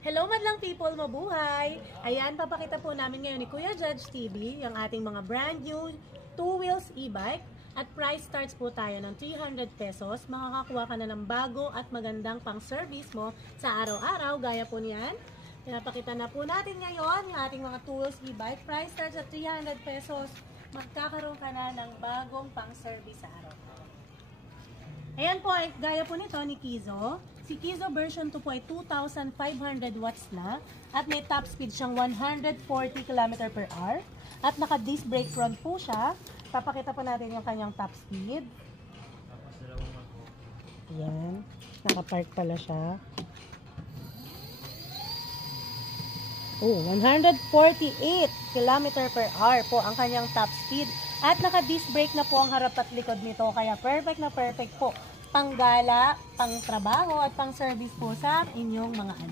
Hello madlang people, mabuhay! Ayan, papakita po namin ngayon ni Kuya Judge TV yung ating mga brand new 2 wheels e-bike at price starts po tayo ng 300 pesos. Makakakuha ka na ng bago at magandang pang service mo sa araw-araw gaya po niyan. Pinapakita na po natin ngayon yung ating mga 2 wheels e-bike. Price starts at 300 pesos. Magkakaroon ka na ng bagong pang service sa araw-araw. Ayan po, gaya po nito ni Kizo. Si Kizo version 2 po ay 2,500 watts na at may top speed siyang 140 km per hour at naka-disc brake front po siya. Papakita po natin yung kanyang top speed. Ayan, naka-park pala siya. Oh, 148 km per hour po ang kanyang top speed. At naka-disc brake na po ang harap at likod nito. Kaya perfect na perfect po. Panggala, pang trabaho at pang service po sa inyong mga anak.